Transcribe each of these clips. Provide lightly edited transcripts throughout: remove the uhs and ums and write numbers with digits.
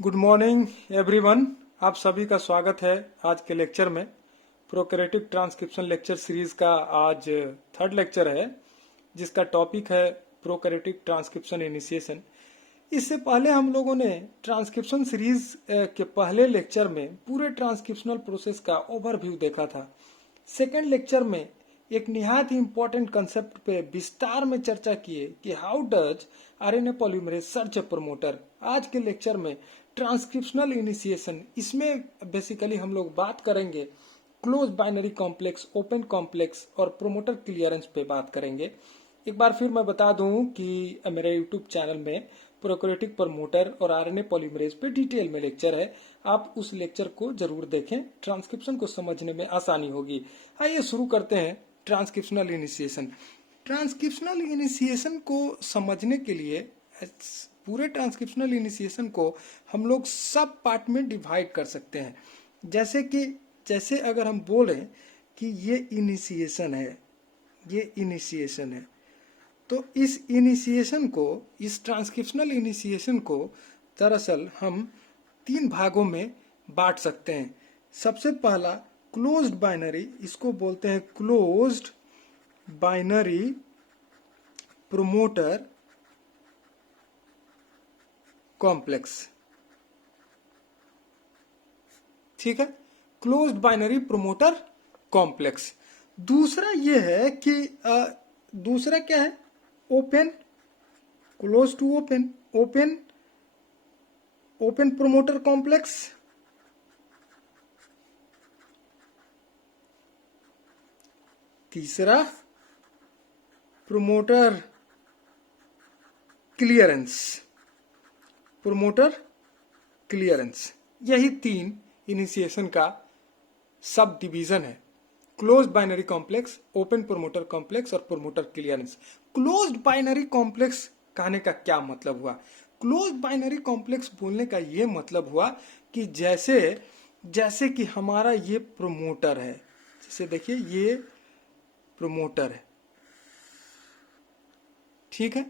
Good morning everyone. आप सभी का स्वागत है आज के लेक्चर में। प्रोकैरियोटिक ट्रांसक्रिप्शन लेक्चर सीरीज का आज थर्ड लेक्चर है, जिसका टॉपिक है प्रोकैरियोटिक ट्रांसक्रिप्शन इनिशिएशन। इससे पहले हम लोगों ने ट्रांसक्रिप्शन सीरीज के पहले लेक्चर में पूरे ट्रांसक्रिप्शनल प्रोसेस का ओवरव्यू देखा था। सेकेंड लेक्चर में एक निहायत ही इम्पोर्टेंट कंसेप्ट पे विस्तार में चर्चा किए कि how does RNA polymerase search A promoter. आज के लेक्चर में ट्रांसक्रिप्शनल इनिशिएशन, इसमें बेसिकली हम लोग बात करेंगे close binary complex, open complex और प्रोमोटर क्लियरेंस पे बात करेंगे। एक बार फिर मैं बता दूं कि मेरे यूट्यूब चैनल में प्रोकैरियोटिक प्रमोटर और आरएनए पॉलीमरेज पे डिटेल में लेक्चर है, आप उस लेक्चर को जरूर देखें, ट्रांसक्रिप्शन को समझने में आसानी होगी। आइए शुरू करते हैं ट्रांसक्रिप्शनल इनिशिएशन। ट्रांसक्रिप्शनल इनिशिएशन को समझने के लिए पूरे ट्रांसक्रिप्शनल इनिशिएशन को हम लोग सब पार्ट में डिवाइड कर सकते हैं। जैसे अगर हम बोले कि ये इनिशिएशन है, ये इनिशिएशन है, तो इस इनिशिएशन को, इस ट्रांसक्रिप्शनल इनिशिएशन को दरअसल हम तीन भागों में बांट सकते हैं। सबसे पहला क्लोज्ड बाइनरी, इसको बोलते हैं क्लोज्ड बाइनरी प्रोमोटर कॉम्प्लेक्स। ठीक है, क्लोज्ड बाइनरी प्रोमोटर कॉम्प्लेक्स। दूसरा ये है कि दूसरा क्या है, open, close to open, open open promoter complex. तीसरा प्रोमोटर क्लियरेंस, प्रोमोटर क्लियरेंस। यही तीन इनिशिएशन का सब डिवीजन है, close binary complex, open promoter complex और promoter clearance. Closed binary complex कहने का क्या मतलब हुआ? क्लोज बाइनरी कॉम्प्लेक्स बोलने का ये मतलब हुआ कि जैसे कि हमारा ये प्रोमोटर है, जैसे देखिए ये प्रोमोटर है, ठीक है,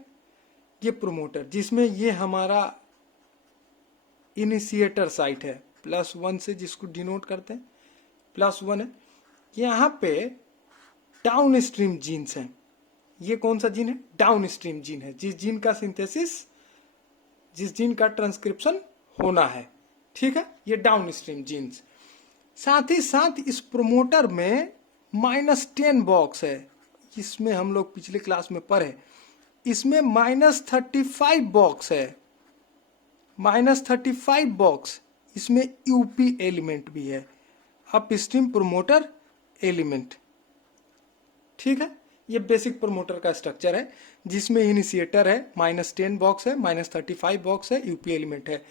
ये प्रोमोटर जिसमें ये हमारा इनिशिएटर साइट है, +1 से जिसको डिनोट करते हैं, +1 है। यहाँ पे डाउन स्ट्रीम जीन्स हैं। ये कौन सा जीन है? डाउन स्ट्रीम जीन है, जिस जीन का सिंथेसिस, जिस जीन का ट्रांसक्रिप्शन होना है, ठीक है, ये डाउन स्ट्रीम जीन्स। साथ ही साथ इस प्रोमोटर में -10 बॉक्स है, इसमें हम लोग पिछले क्लास में पढ़े, इसमें -35 बॉक्स है, -35 बॉक्स। इसमें यूपी एलिमेंट भी है, अपस्ट्रीम प्रोमोटर एलिमेंट, ठीक है। ये बेसिक प्रोमोटर का स्ट्रक्चर है, जिसमें इनिशिएटर है, -10 बॉक्स है, -35 बॉक्स है, यूपी एलिमेंट है।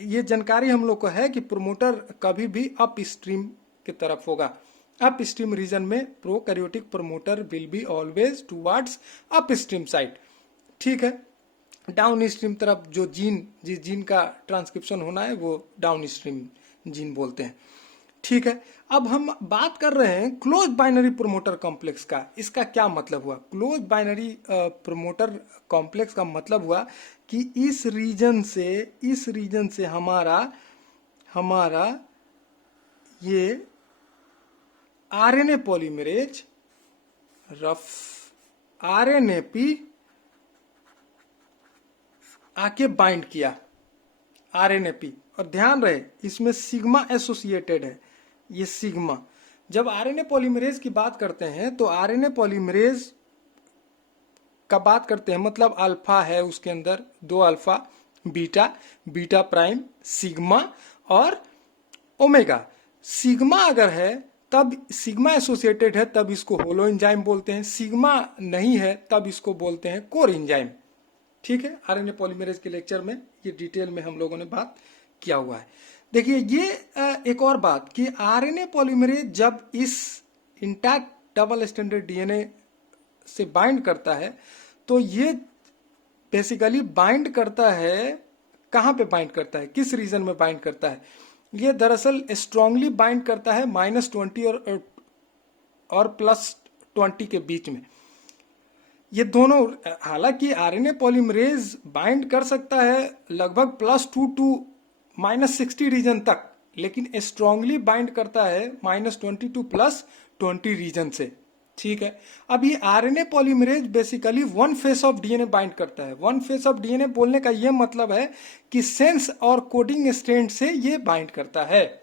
ये जानकारी हम लोग को है कि प्रोमोटर कभी भी अप स्ट्रीम की तरफ होगा। अप स्ट्रीम रीजन में prokaryotic promoter will be always towards up stream site, ठीक है। डाउन स्ट्रीम तरफ जो जीन, जिस जीन का ट्रांसक्रिप्शन होना है, वो डाउन स्ट्रीम जीन बोलते हैं, ठीक है। अब हम बात कर रहे हैं क्लोज बाइनरी प्रोमोटर कॉम्प्लेक्स का। इसका क्या मतलब हुआ? क्लोज बाइनरी प्रोमोटर कॉम्प्लेक्स का मतलब हुआ कि इस रीजन से हमारा ये आरएनए पॉलीमरेज, रफ आरएनएपी आके बाइंड किया, आरएनएपी। और ध्यान रहे इसमें सिग्मा एसोसिएटेड है, ये सिग्मा। जब आरएनए पॉलीमरेज की बात करते हैं तो आरएनए पॉलीमरेज का बात करते हैं मतलब अल्फा है, उसके अंदर 2 alpha, beta, beta prime, sigma और ओमेगा। सिग्मा अगर है तब, सिग्मा एसोसिएटेड है तब इसको होलो एंजाइम बोलते हैं, सिग्मा नहीं है तब इसको बोलते हैं कोर एंजाइम, ठीक है। आरएनए पॉलीमरेज के लेक्चर में ये डिटेल में हम लोगों ने बात किया हुआ है। देखिए ये एक और बात कि आरएनए पॉलीमरेज जब इस इंटैक्ट डबल स्टैंडर्ड डीएनए से बाइंड करता है, तो ये बेसिकली बाइंड करता है, कहाँ पे बाइंड करता है, किस रीजन में बाइंड करता है? ये दरअसल स्ट्रांगली बाइंड करता है -20 और +20 के बीच में। ये दोनों, हालांकि आरएनए पॉलीमरेज बाइंड कर सकता है लगभग +2 to -60 रीजन तक, लेकिन स्ट्रांगली बाइंड करता है -22 प्लस 20 रीजन से। ठीक है, अब ये RNA polymerase basically one face of DNA bind करता है। वन फेस ऑफ डीएनए बोलने का ये मतलब है कि सेंस और कोडिंग स्ट्रैंड से ये बाइंड करता है,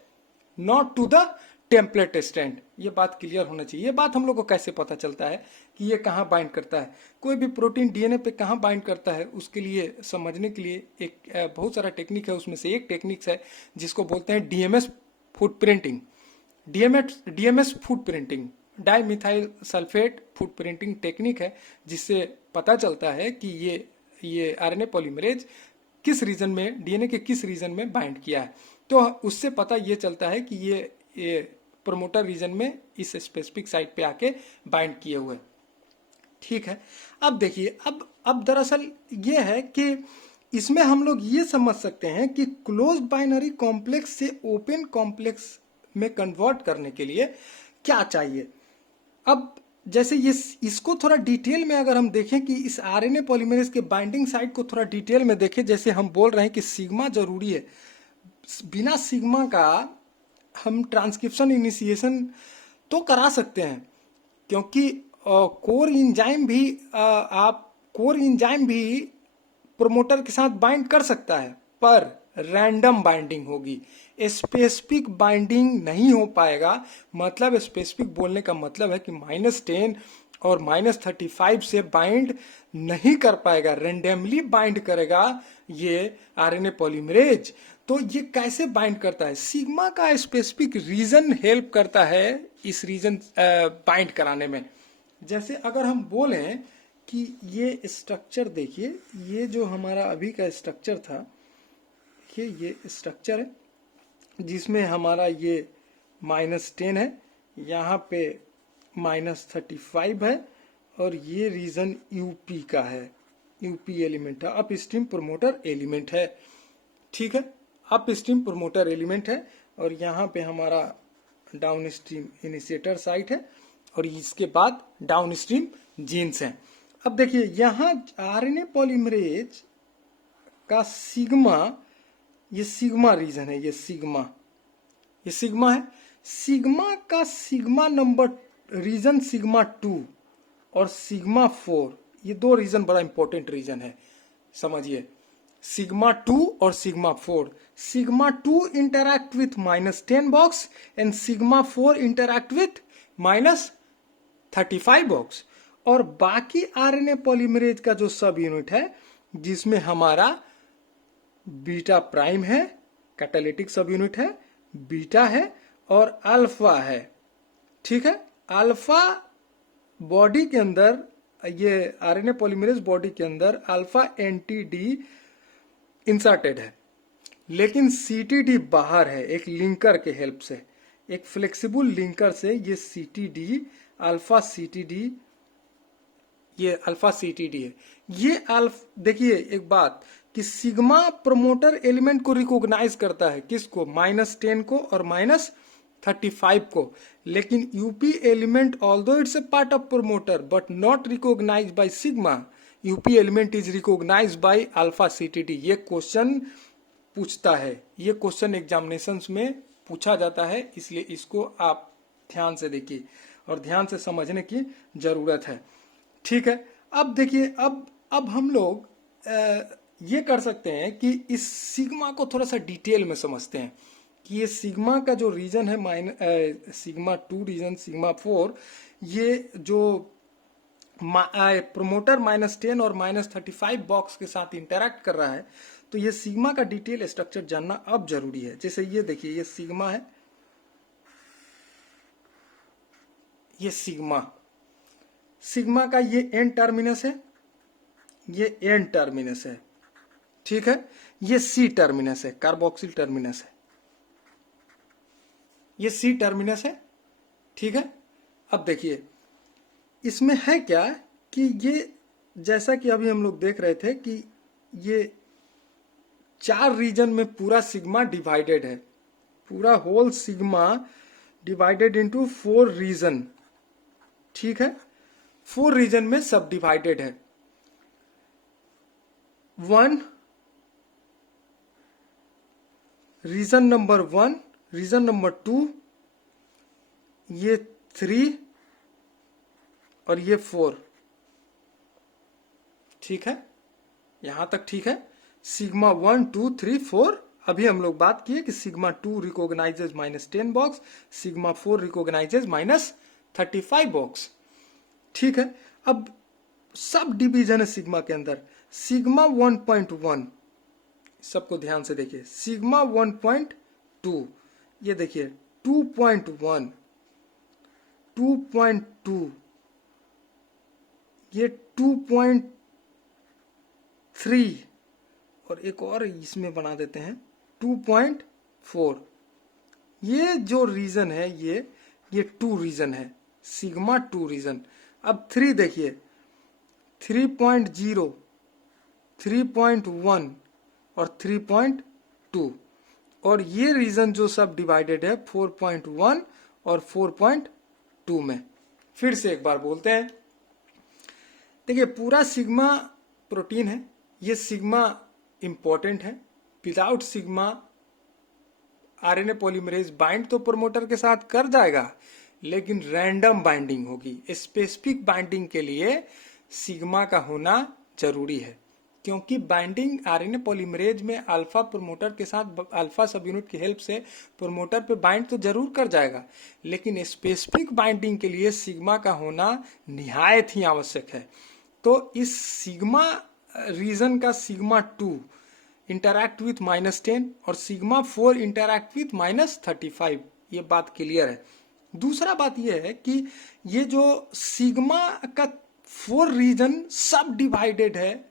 not to the template strand. ये बात क्लियर होना चाहिए। ये बात हम लोग को कैसे पता चलता है कि ये कहाँ बाइंड करता है, कोई भी प्रोटीन डीएनए पे कहाँ बाइंड करता है, उसके लिए समझने के लिए एक बहुत सारा टेक्निक है। उसमें से एक टेक्निक है जिसको बोलते हैं DMs footprinting. DMs footprinting, dimethyl sulphate footprinting technique है, जिससे पता चलता है कि ये आरएनए पॉलीमरेज किस रीजन में, डीएनए के किस रीजन में बाइंड किया है। तो उससे पता ये चलता है कि ये प्रोमोटर रीजन में इस स्पेसिफिक साइट पे आके बाइंड किए हुए। ठीक है, अब देखिए, अब दरअसल ये है कि इसमें हम लोग ये समझ सकते हैं कि क्लोज बाइनरी कॉम्प्लेक्स से ओपन कॉम्प्लेक्स में कन्वर्ट करने के लिए क्या चाहिए। अब जैसे ये इसको थोड़ा डिटेल में अगर हम देखें कि इस आरएनए पॉलीमरेज के बाइंडिंग साइट को थोड़ा डिटेल में देखें, जैसे हम बोल रहे हैं कि सिग्मा जरूरी है, बिना सिग्मा का हम ट्रांसक्रिप्शन इनिशिएशन तो करा सकते हैं, क्योंकि कोर इंजाइम भी प्रोमोटर के साथ बाइंड कर सकता है, पर रैंडम बाइंडिंग होगी, स्पेसिफिक बाइंडिंग नहीं हो पाएगा। मतलब स्पेसिफिक बोलने का मतलब है कि -10 और -35 से बाइंड नहीं कर पाएगा, रैंडमली बाइंड करेगा ये आरएनए पॉलीमरेज। तो ये कैसे बाइंड करता है, सिग्मा का स्पेसिफिक रीजन हेल्प करता है इस रीजन बाइंड कराने में। जैसे अगर हम बोलें कि ये स्ट्रक्चर देखिए, ये जो हमारा अभी का स्ट्रक्चर था, देखिए ये स्ट्रक्चर है जिसमें हमारा ये -10 है, यहाँ पे -35 है, और ये रीजन यूपी का है, यूपी एलिमेंट है, अप स्ट्रीम प्रोमोटर एलिमेंट है। ठीक है, अप स्ट्रीम प्रोमोटर एलिमेंट है, और यहाँ पे हमारा डाउन स्ट्रीम इनिशिएटर साइट है, और इसके बाद डाउन स्ट्रीम जीन्स हैं। अब देखिए यहाँ आरएनए पॉलीमरेज का सिग्मा, ये सिग्मा रीजन है, ये सिग्मा है। सिग्मा का सिग्मा नंबर रीजन सिग्मा 2 और सिग्मा 4, ये दो रीजन बड़ा इंपॉर्टेंट रीजन है, समझिए। सिग्मा 2 और sigma 4, sigma 2 interact with -10 box and sigma 4 interact with -35 box. और बाकी आरएनए पॉलीमरेज का जो सब यूनिट है, जिसमें हमारा बीटा प्राइम है, कैटालिटिक सब यूनिट है, बीटा है और अल्फा है। ठीक है, अल्फा बॉडी के अंदर, ये आरएनए पॉलीमरेज बॉडी के अंदर अल्फा एंटी-डी इंसर्टेड है, लेकिन सीटीडी बाहर है, एक लिंकर के हेल्प से, एक फ्लेक्सिबल लिंकर से ये सीटीडी, अल्फा सीटीडी, ये अल्फा सीटीडी है। ये देखिए एक बात कि सिग्मा प्रोमोटर एलिमेंट को रिकॉग्नाइज करता है, किसको, -10 को और -35 को, लेकिन UP element although it's a part of promoter but not recognise by sigma, UP element is recognise by alpha CTD. ये क्वेश्चन पूछता है, ये क्वेश्चन एग्जामिनेशंस में पूछा जाता है, इसलिए इसको आप ध्यान से देखिए और ध्यान से समझने की जरूरत है। ठीक है, अब देखिए, अब हम लोग ये कर सकते हैं कि इस सिग्मा को थोड़ा सा डिटेल में समझते हैं कि ये सिग्मा का जो रीजन है, सिग्मा 2 रीजन, सिग्मा 4, ये जो प्रोमोटर -10 और -35 बॉक्स के साथ इंटरैक्ट कर रहा है, तो ये सिग्मा का डिटेल स्ट्रक्चर जानना अब जरूरी है। जैसे ये देखिए, ये सिग्मा है, ये सिग्मा का ये एन टर्मिनस है, ये एन टर्मिनस है। ठीक है, ये सी टर्मिनस है, कार्बोक्सिल टर्मिनस है, ये सी टर्मिनस है। ठीक है, अब देखिए इसमें है क्या कि ये, जैसा कि अभी हम लोग देख रहे थे कि ये 4 रीजन में पूरा सिग्मा डिवाइडेड है, पूरा whole sigma divided into 4 region. ठीक है, 4 रीजन में सब डिवाइडेड है। 1, रीजन नंबर 1, रीजन नंबर 2, ये 3 और ये 4। ठीक है, यहां तक ठीक है। सिग्मा 1 2 3 4। अभी हम लोग बात किए कि sigma 2 recognises -10 box, sigma 4 recognises -35 box. ठीक है, अब सब डिवीजन है सिग्मा के अंदर। सिग्मा 1.1, सबको ध्यान से देखिए, सिग्मा 1.2, ये देखिए 2.1, 2.2, ये 2.3 और एक और इसमें बना देते हैं 2.4। ये जो रीजन है ये 2 रीजन है, सिग्मा 2 रीजन। अब 3 देखिए, 3.0, 3.1 और 3.2। और ये रीजन जो सब डिवाइडेड है 4.1 और 4.2 में। फिर से एक बार बोलते हैं, देखिए पूरा सिग्मा प्रोटीन है, ये सिग्मा इंपॉर्टेंट है। Without sigma RNA polymerase bind तो प्रोमोटर के साथ कर जाएगा, लेकिन रैंडम बाइंडिंग होगी। स्पेसिफिक बाइंडिंग के लिए सिग्मा का होना जरूरी है, क्योंकि बाइंडिंग आरएनए पॉलीमरेज में अल्फा प्रोमोटर के साथ अल्फा सब यूनिट की हेल्प से प्रोमोटर पे बाइंड तो जरूर कर जाएगा, लेकिन स्पेसिफिक बाइंडिंग के लिए सिग्मा का होना निहायत ही आवश्यक है। तो इस सिग्मा रीजन का सिग्मा 2 इंटरैक्ट विथ -10 और सिग्मा 4 इंटरैक्ट विथ -35, ये बात क्लियर है। दूसरा बात यह है कि ये जो सिग्मा का 4 रीजन सब डिवाइडेड है।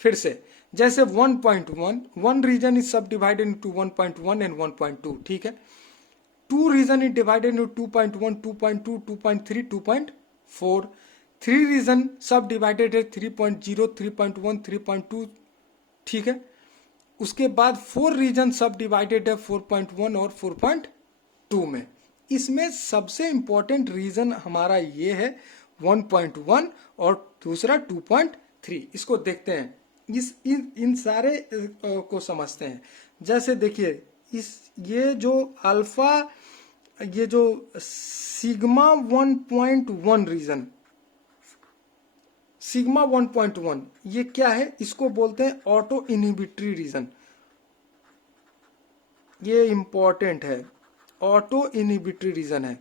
फिर से जैसे 1 region is subdivided into 1.1 and 1.2, ठीक है। 2 region is divided into 2.1, 2.2, 2.3, 2.4। 3 region subdivided है 3.0, 3.1, 3.2, ठीक है। उसके बाद 4 रीजन सब डिवाइडेड है 4.1 और 4.2 में। इसमें सबसे इंपॉर्टेंट रीजन हमारा ये है 1.1 और दूसरा 2.3। इसको देखते हैं, इन सारे को समझते हैं। जैसे देखिए ये जो अल्फा, ये जो सिग्मा 1.1 रीजन, सिग्मा 1.1 ये क्या है, इसको बोलते हैं ऑटो इनहिबिटरी रीजन। ये इंपॉर्टेंट है, ऑटो इनहिबिटरी रीजन है,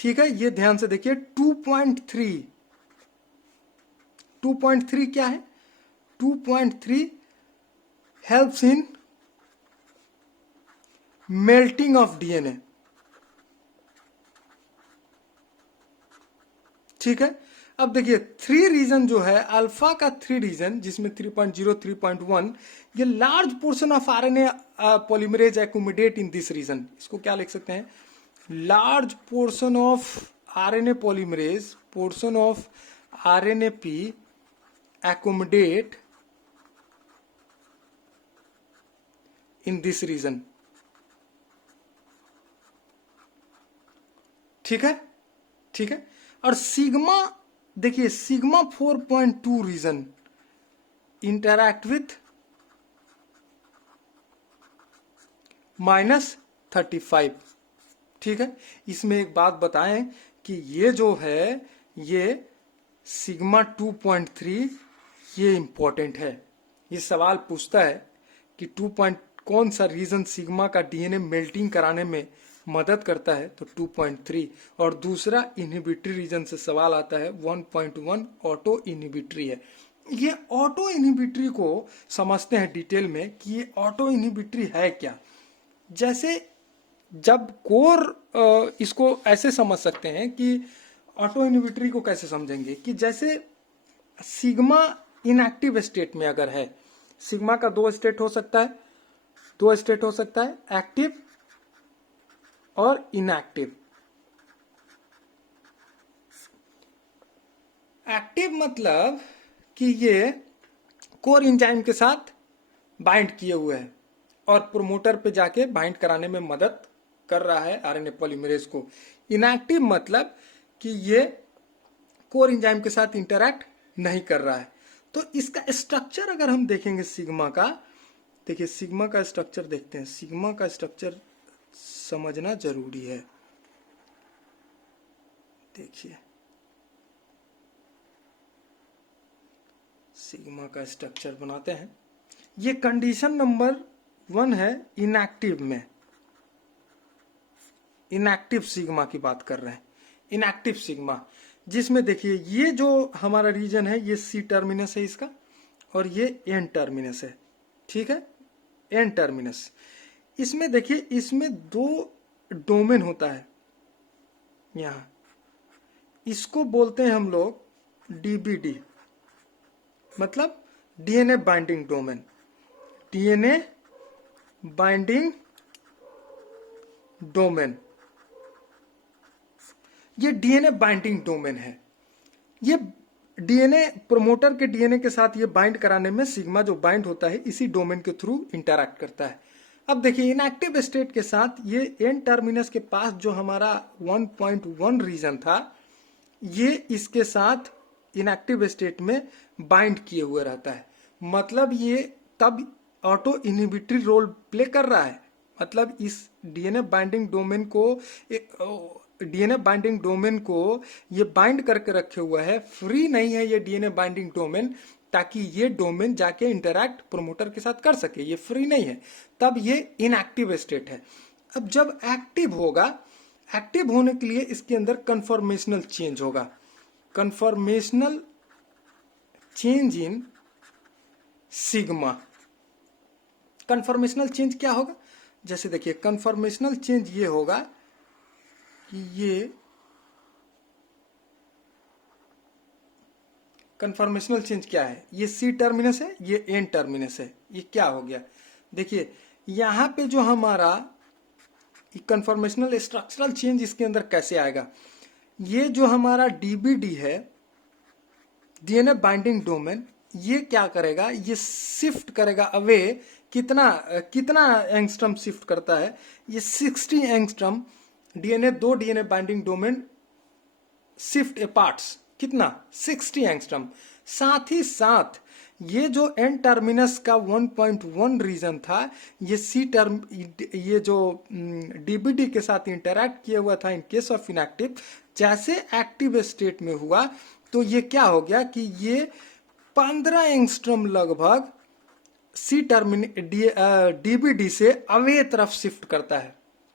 ठीक है। ये ध्यान से देखिए 2.3 क्या है, 2.3 helps in melting of DNA, ठीक है। अब देखिए 3 रीजन जो है अल्फा का 3 रीजन, जिसमें 3.0, 3.1, ये large portion of RNA polymerase accumulate in this region. इसको क्या लिख सकते हैं, large portion of RNA polymerase, portion of RNAP accumulate in this region, ठीक है, ठीक है। और सिग्मा देखिए, सिग्मा 4.2 रीजन इंटरैक्ट विथ -35, ठीक है। इसमें एक बात बताएं कि ये जो है ये सिग्मा 2.3 ये इंपॉर्टेंट है। ये सवाल पूछता है कि कौन सा रीजन सिग्मा का डीएनए मेल्टिंग कराने में मदद करता है, तो 2.3। और दूसरा इनहिबिटरी रीजन से सवाल आता है 1.1 ऑटो इनहिबिटरी है। ये ऑटो इनहिबिटरी को समझते हैं डिटेल में कि ये ऑटो इनहिबिटरी है क्या। जैसे जब कोर, इसको ऐसे समझ सकते हैं कि ऑटो इनहिबिटरी को कैसे समझेंगे कि जैसे सिग्मा इनएक्टिव स्टेट में अगर है, सिग्मा का 2 स्टेट हो सकता है, 2 स्टेट हो सकता है, एक्टिव और इनएक्टिव। एक्टिव मतलब कि ये कोर एंजाइम के साथ बाइंड किए हुए है और प्रोमोटर पे जाके बाइंड कराने में मदद कर रहा है आरएनए पॉलीमरेज को। इनएक्टिव मतलब कि ये कोर एंजाइम के साथ इंटरैक्ट नहीं कर रहा है। तो इसका स्ट्रक्चर अगर हम देखेंगे सिग्मा का, देखिए सिग्मा का स्ट्रक्चर देखते हैं, सिग्मा का स्ट्रक्चर समझना जरूरी है। देखिए सिग्मा का स्ट्रक्चर बनाते हैं। ये कंडीशन नंबर 1 है इनएक्टिव में, इनएक्टिव सिग्मा की बात कर रहे हैं, इनएक्टिव सिग्मा, जिसमें देखिए ये जो हमारा रीजन है ये सी टर्मिनस है इसका, और ये एन टर्मिनस है, ठीक है, एन टर्मिनस। इसमें देखिए इसमें 2 डोमेन होता है यहां, इसको बोलते हैं हम लोग डीबीडी, मतलब DNA binding domain, DNA binding domain, ये डीएनए बाइंडिंग डोमेन है। ये डीएनए प्रमोटर के डीएनए के साथ ये बाइंड कराने में सिग्मा जो बाइंड होता है इसी डोमेन के थ्रू इंटरैक्ट करता है। अब देखिए इनएक्टिव स्टेट के साथ ये एन टर्मिनस के पास जो हमारा 1.1 रीजन था ये इसके साथ इनएक्टिव स्टेट में बाइंड किए हुए रहता है, मतलब ये तब ऑटो इनहिबिटरी रोल प्ले कर रहा है। मतलब इस डीएनए बाइंडिंग डोमेन को ये बाइंड करके रखे हुआ है, फ्री नहीं है ये डीएनए बाइंडिंग डोमेन, ताकि ये डोमेन जाके इंटरैक्ट प्रोमोटर के साथ कर सके, ये फ्री नहीं है, तब ये इनएक्टिव स्टेट है। अब जब एक्टिव होगा, एक्टिव होने के लिए इसके अंदर कन्फॉर्मेशनल चेंज होगा, conformational change in sigma. Conformational change क्या होगा, जैसे देखिए कन्फॉर्मेशनल चेंज ये होगा कि ये कन्फॉर्मेशनल चेंज क्या है, ये सी टर्मिनस है, ये एन टर्मिनस है, ये क्या हो गया, देखिए यहां पे जो हमारा कन्फॉर्मेशनल स्ट्रक्चरल चेंज इसके अंदर कैसे आएगा, ये जो हमारा डीबीडी है डीएनए बाइंडिंग डोमेन, ये क्या करेगा, ये शिफ्ट करेगा अवे, कितना एंगस्ट्रम शिफ्ट करता है, ये 60 angstrom DNA, 2 DNA binding domain shift अपार्ट्स, कितना 60 एंगस्ट्रम। साथ ही साथ ये जो एन टर्मिनस का 1.1 रीजन था, ये जो डीबीडी के साथ इंटरैक्ट किया हुआ था इन केस ऑफ इनएक्टिव, जैसे एक्टिव स्टेट में हुआ तो ये क्या हो गया कि ये 15 एंगस्ट्रॉम लगभग डीबीडी से अवे तरफ शिफ्ट करता है।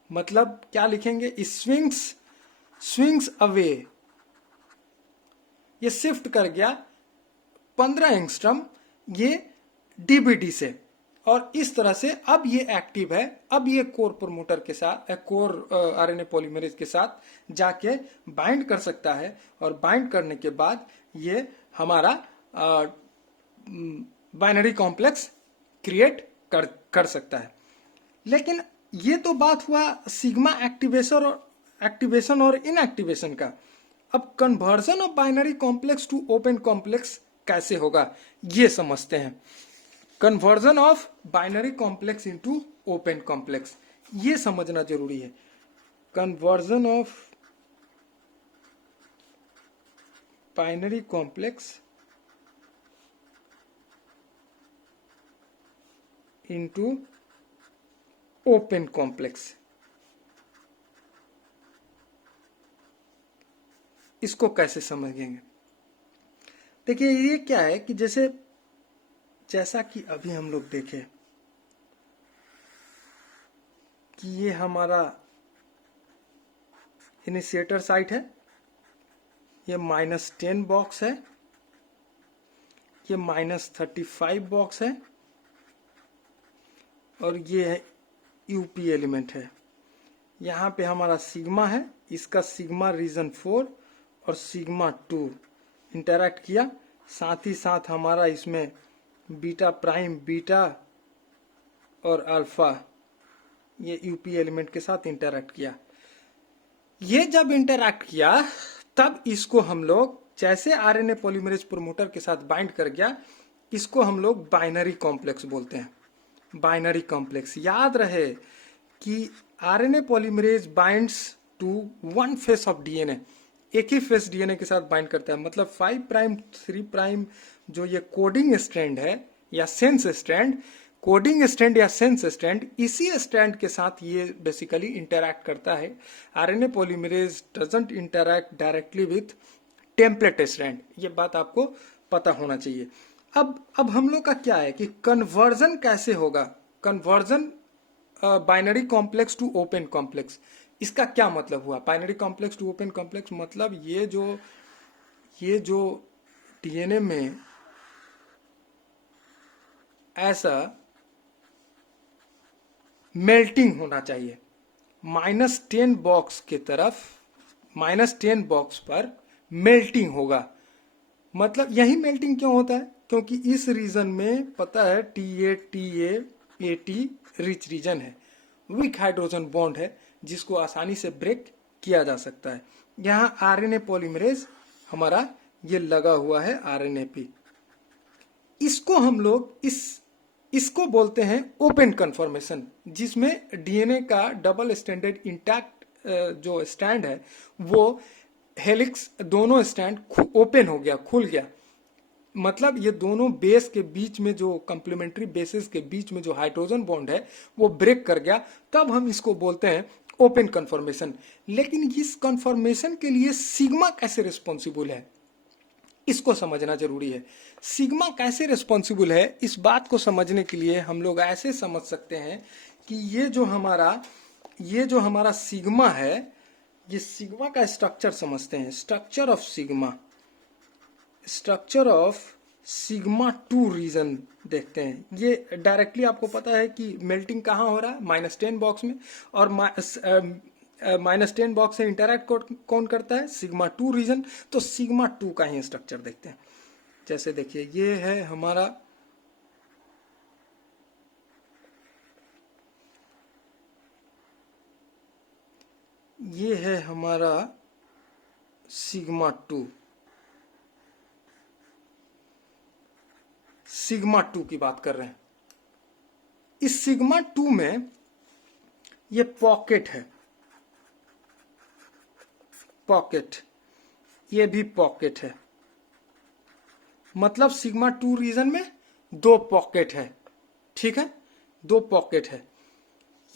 मतलब क्या लिखेंगे, स्विंग्स अवे, ये शिफ्ट कर गया 15 एंगस्ट्रॉम ये डीबीडी से, और इस तरह से अब ये एक्टिव है। अब ये कोर प्रमोटर के साथ, कोर आरएनए पॉलीमरेज के साथ जाके बाइंड कर सकता है, और बाइंड करने के बाद ये हमारा बाइनरी कॉम्प्लेक्स क्रिएट कर सकता है। लेकिन ये तो बात हुआ सिग्मा एक्टिवेशन और इनएक्टिवेशन का। अब conversion of binary complex to open complex कैसे होगा ये समझते हैं। Conversion of binary complex into open complex, ये समझना जरूरी है। Conversion of binary complex into open complex, इसको कैसे समझेंगे। देखिए ये क्या है कि जैसा कि अभी हम लोग देखें कि ये हमारा इनिशिएटर साइट है, ये -10 बॉक्स है, ये -35 बॉक्स है, और ये है यूपी एलिमेंट है। यहाँ पे हमारा सिग्मा है, इसका सिग्मा रीजन 4 और सिग्मा 2 इंटरैक्ट किया, साथ ही साथ हमारा इसमें बीटा प्राइम, बीटा और अल्फा ये यूपी एलिमेंट के साथ इंटरैक्ट किया। ये जब इंटरैक्ट किया तब इसको हम लोग, जैसे आरएनए पॉलीमरेज प्रमोटर के साथ बाइंड कर गया, इसको हम लोग बाइनरी कॉम्प्लेक्स बोलते हैं। बाइनरी कॉम्प्लेक्स, याद रहे कि RNA polymerase binds to one face of DNA, एक ही फेस डीएनए के साथ बाइंड करता है। मतलब 5 प्राइम 3 प्राइम जो ये कोडिंग स्ट्रैंड है या सेंस स्ट्रैंड, कोडिंग स्टैंड या सेंस स्टैंड, इसी स्टैंड के साथ ये बेसिकली इंटरैक्ट करता है। RNA polymerase doesn't interact directly with template stand, ये बात आपको पता होना चाहिए। अब हम लोग का क्या है कि कन्वर्जन कैसे होगा, conversion binary complex to open complex. इसका क्या मतलब हुआ, binary complex to open complex मतलब ये जो डीएनए में ऐसा मेल्टिंग होना चाहिए, -10 बॉक्स के तरफ, -10 बॉक्स पर मेल्टिंग होगा। मतलब यही मेल्टिंग क्यों होता है, क्योंकि इस रीजन में पता है TA रिच रीजन है, वीक हाइड्रोजन बॉन्ड है जिसको आसानी से ब्रेक किया जा सकता है। यहाँ आरएनए पॉलीमरेज हमारा ये लगा हुआ है RNAP, इसको हम लोग इसको बोलते हैं ओपन कन्फर्मेशन, जिसमें डीएनए का डबल स्टैंडर्ड इंटैक्ट जो स्टैंड है वो हेलिक्स दोनों स्टैंड ओपन हो गया, खुल गया। मतलब ये दोनों बेस के बीच में जो कंप्लीमेंट्री बेसेस के बीच में जो हाइड्रोजन बॉन्ड है वो ब्रेक कर गया, तब हम इसको बोलते हैं ओपन कन्फर्मेशन। लेकिन इस कन्फर्मेशन के लिए सिग्मा कैसे रिस्पॉन्सिबल है, इसको समझना जरूरी है। सिग्मा कैसे रिस्पॉन्सिबल है, इस बात को समझने के लिए हम लोग ऐसे समझ सकते हैं कि ये जो हमारा सिग्मा है, ये सिग्मा का स्ट्रक्चर समझते हैं। स्ट्रक्चर ऑफ सिग्मा 2 रीजन देखते हैं। ये डायरेक्टली आपको पता है कि मेल्टिंग कहाँ हो रहा है, -10 बॉक्स में, और -10 बॉक्स से इंटरैक्ट कौन करता है, सिग्मा 2 रीजन। तो सिग्मा 2 का ही स्ट्रक्चर देखते हैं। जैसे देखिए ये है हमारा सिग्मा 2 की बात कर रहे हैं। इस सिग्मा 2 में ये पॉकेट है, ये भी पॉकेट है। मतलब सिग्मा 2 रीजन में 2 पॉकेट है, ठीक है, 2 पॉकेट है।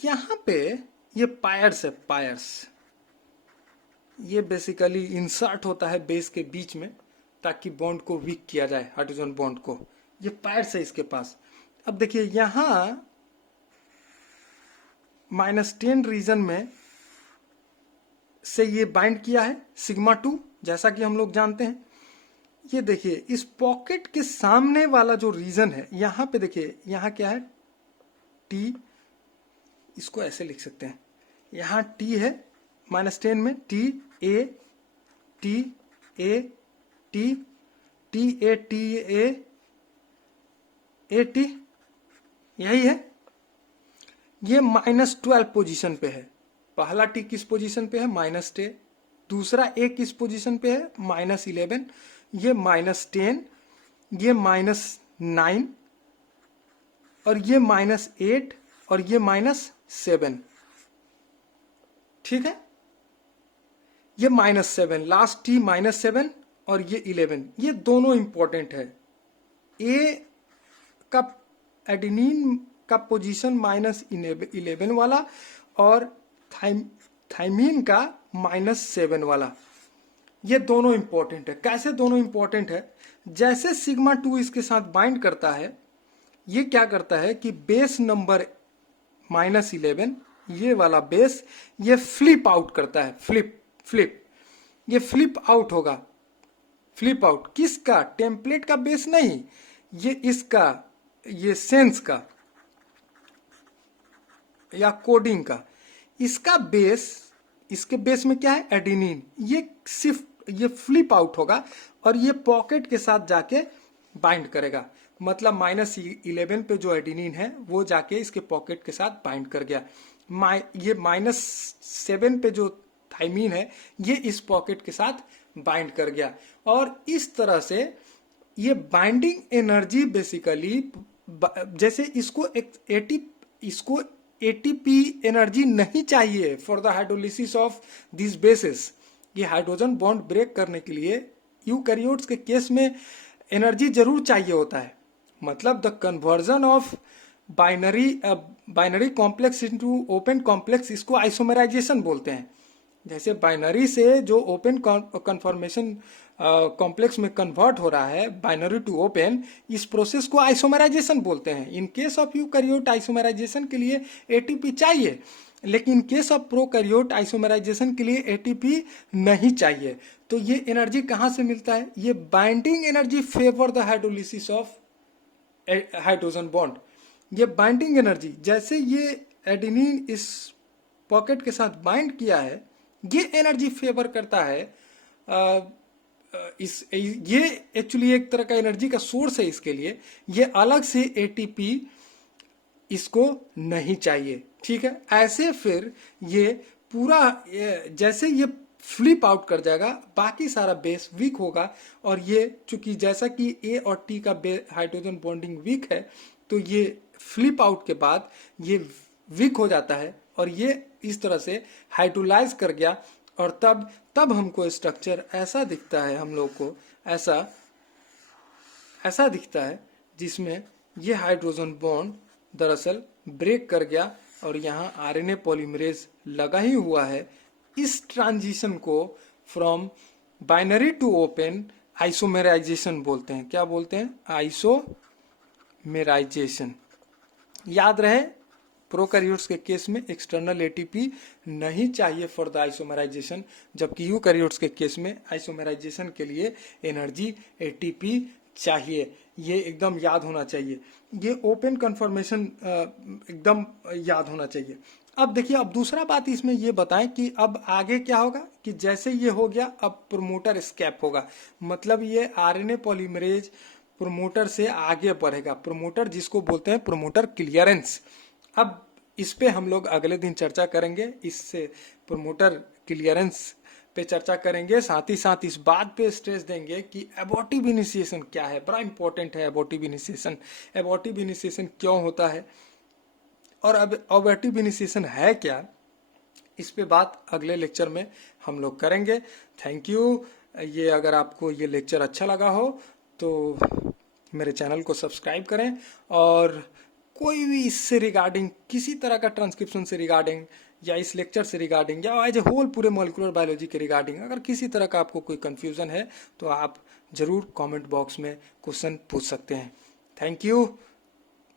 यहां पे ये पायर्स है, ये बेसिकली इंसर्ट होता है बेस के बीच में ताकि बॉन्ड को वीक किया जाए, हाइड्रोजन बॉन्ड को। ये पायर्स है इसके पास। अब देखिए यहां -10 रीजन में से ये बाइंड किया है सिग्मा 2, जैसा कि हम लोग जानते हैं। ये देखिए इस पॉकेट के सामने वाला जो रीजन है, यहां पे देखिए, यहां क्या है, T, इसको ऐसे लिख सकते हैं, यहां T है -10 में, TA T, यही है। ये -12 पोजीशन पे है। पहला T किस पोजीशन पे है, -10। दूसरा A किस पोजीशन पे है, -11। ये -10, ये -9, और ये -8, और ये -7, ठीक है। ये -7, लास्ट T -7 और ये 11, ये दोनों इंपॉर्टेंट है। A का एडेनिन का पोजीशन -11 वाला, और थाइमीन का -7 वाला, ये दोनों इंपॉर्टेंट है। कैसे दोनों इंपॉर्टेंट है, जैसे सिग्मा 2 इसके साथ बाइंड करता है, ये क्या करता है कि बेस नंबर -11, ये वाला बेस, ये फ्लिप आउट करता है, फ्लिप, ये फ्लिप आउट होगा। फ्लिप आउट किसका, टेम्पलेट का बेस नहीं, ये इसका, ये सेंस का या कोडिंग का, इसका बेस, इसके बेस में क्या है, एडेनिन। ये फ्लिप आउट होगा और ये पॉकेट के साथ जाके बाइंड करेगा। मतलब -11 पे जो एडेनिन है वो जाके इसके पॉकेट के साथ बाइंड कर गया। ये -7 पे जो थाइमीन है ये इस पॉकेट के साथ बाइंड कर गया। और इस तरह से ये बाइंडिंग एनर्जी बेसिकली, जैसे इसको एटीपी एनर्जी नहीं चाहिए for the hydrolysis of this basis. ये हाइड्रोजन बॉन्ड ब्रेक करने के लिए यूकैरियोट्स के केस में एनर्जी जरूर चाहिए होता है। मतलब the conversion of binary complex into open complex, इसको आइसोमराइजेशन बोलते हैं। जैसे बाइनरी से जो ओपन कन्फर्मेशन कॉम्प्लेक्स में कन्वर्ट हो रहा है बाइनरी टू ओपन, इस प्रोसेस को आइसोमराइजेशन बोलते हैं। In case of eukaryote isomerisation के लिए एटीपी चाहिए, लेकिन in case of prokaryote isomerisation के लिए एटीपी नहीं चाहिए। तो ये एनर्जी कहाँ से मिलता है? ये binding energy favour the hydrolysis of hydrogen bond. ये बाइंडिंग एनर्जी, जैसे ये एडेनिन इस पॉकेट के साथ बाइंड किया है, ये एनर्जी फेवर करता है ये एक्चुअली एक तरह का एनर्जी का सोर्स है इसके लिए। ये अलग से एटीपी इसको नहीं चाहिए, ठीक है। ऐसे फिर ये पूरा जैसे ये फ्लिप आउट कर जाएगा, बाकी सारा बेस वीक होगा, और ये चूंकि जैसा कि ए और टी का हाइड्रोजन बॉन्डिंग वीक है, तो ये फ्लिप आउट के बाद ये वीक हो जाता है और ये इस तरह से हाइड्रोलाइज कर गया, और तब हमको स्ट्रक्चर ऐसा दिखता है, हम लोग को ऐसा दिखता है जिसमें ये हाइड्रोजन बॉन्ड दरअसल ब्रेक कर गया और यहाँ आरएनए पॉलीमरेज लगा ही हुआ है। इस ट्रांजिशन को from binary to open isomerisation बोलते हैं। क्या बोलते हैं? आइसोमेराइजेशन। याद रहे, प्रोकैरियोट्स के केस में एक्सटर्नल एटीपी नहीं चाहिए फॉर द आइसोमेराइजेशन, जबकि यूकैरियोट्स के केस में आइसोमेराइजेशन के लिए एनर्जी एटीपी चाहिए। ये एकदम याद होना चाहिए, ये ओपन कन्फर्मेशन एकदम याद होना चाहिए। अब देखिए, अब दूसरा बात इसमें ये बताएं कि अब आगे क्या होगा, कि जैसे ये हो गया अब प्रोमोटर स्केप होगा, मतलब ये आरएनए पॉलीमरेज प्रोमोटर से आगे बढ़ेगा। प्रोमोटर जिसको बोलते हैं प्रोमोटर क्लियरेंस। अब इस पे हम लोग अगले दिन चर्चा करेंगे, इससे प्रोमोटर क्लियरेंस पे चर्चा करेंगे। साथ ही साथ इस बात पे स्ट्रेस देंगे कि एबॉर्टिव इनिशिएशन क्या है। बड़ा इंपॉर्टेंट है एबॉर्टिव इनिशिएशन। एबॉर्टिव इनिशिएशन क्यों होता है और अब एबॉर्टिव इनिशिएशन है क्या, इस पे बात अगले लेक्चर में हम लोग करेंगे। Thank you. ये अगर आपको ये लेक्चर अच्छा लगा हो तो मेरे चैनल को सब्सक्राइब करें, और कोई भी इससे रिगार्डिंग, किसी तरह का ट्रांसक्रिप्शन से रिगार्डिंग या इस लेक्चर से रिगार्डिंग या एज ए होल पूरे मॉलिक्यूलर बायोलॉजी के रिगार्डिंग अगर किसी तरह का आपको कोई कंफ्यूजन है तो आप जरूर कमेंट बॉक्स में क्वेश्चन पूछ सकते हैं। Thank you.